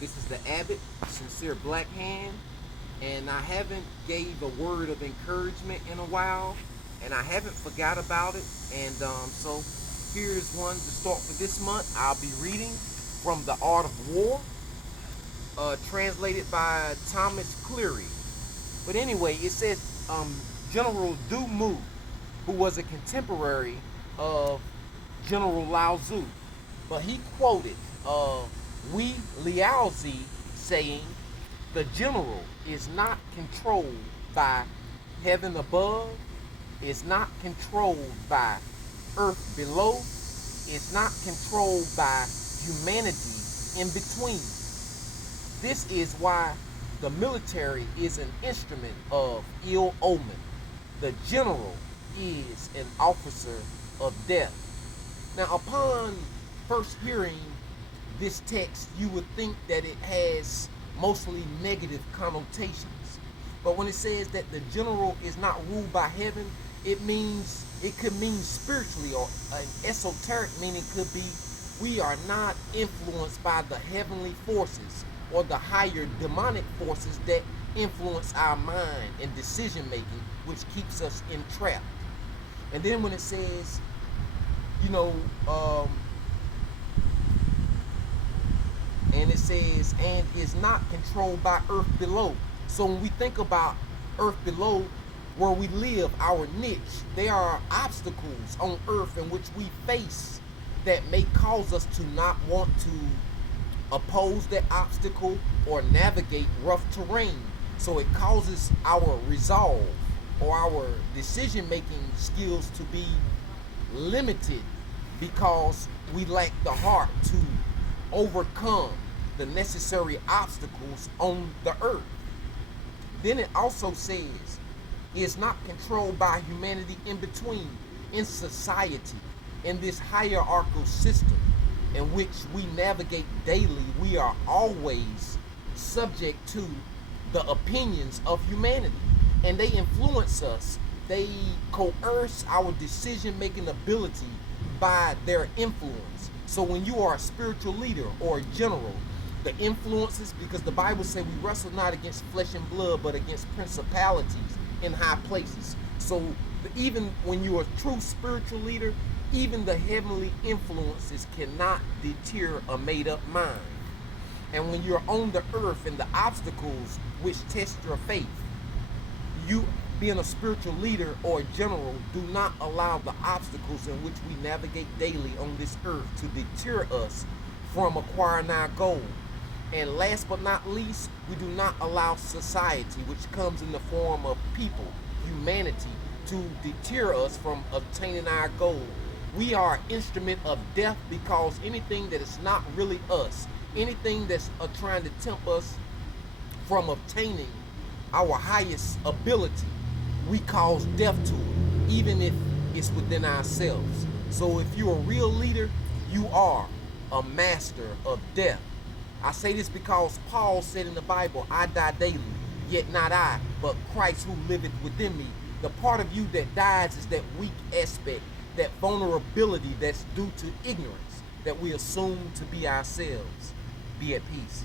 This is the Abbot, Sincere Black Hand, and I haven't gave a word of encouragement in a while, and I haven't forgot about it. And so here's one to start for this month. I'll be reading from The Art of War, translated by Thomas Cleary. But anyway, it says General Du Mu, who was a contemporary of General Lao Tzu, but he quoted Wei Liaozi saying, "The general is not controlled by heaven above, is not controlled by earth below, is not controlled by humanity in between. This is why the military is an instrument of ill omen. The general is an officer of death." Now, upon first hearing this text, you would think that it has mostly negative connotations. But when it says that the general is not ruled by heaven, it could mean spiritually, or an esoteric meaning could be we are not influenced by the heavenly forces or the higher demonic forces that influence our mind and decision making, which keeps us entrapped. And then when it says, and it says, and is not controlled by earth below. So when we think about earth below, where we live, our niche, there are obstacles on earth in which we face that may cause us to not want to oppose that obstacle or navigate rough terrain. So it causes our resolve or our decision making skills to be limited because we lack the heart to overcome the necessary obstacles on the earth. Then it also says is not controlled by humanity in between, in society, in this hierarchical system in which we navigate daily. We are always subject to the opinions of humanity, and they influence us. They coerce our decision making ability by their influence. So when you are a spiritual leader or a general, the influences, because the Bible says we wrestle not against flesh and blood, but against principalities in high places. So even when you're a true spiritual leader, even the heavenly influences cannot deter a made up mind. And when you're on the earth and the obstacles which test your faith, you being a spiritual leader or a general, do not allow the obstacles in which we navigate daily on this earth to deter us from acquiring our goal. And last but not least, we do not allow society, which comes in the form of people, humanity, to deter us from obtaining our goal. We are an instrument of death because anything that is not really us, anything that's trying to tempt us from obtaining our highest ability, we cause death to it, even if it's within ourselves. So if you're a real leader, you are a master of death. I say this because Paul said in the Bible, "I die daily, yet not I, but Christ who liveth within me." The part of you that dies is that weak aspect, that vulnerability that's due to ignorance that we assume to be ourselves. Be at peace.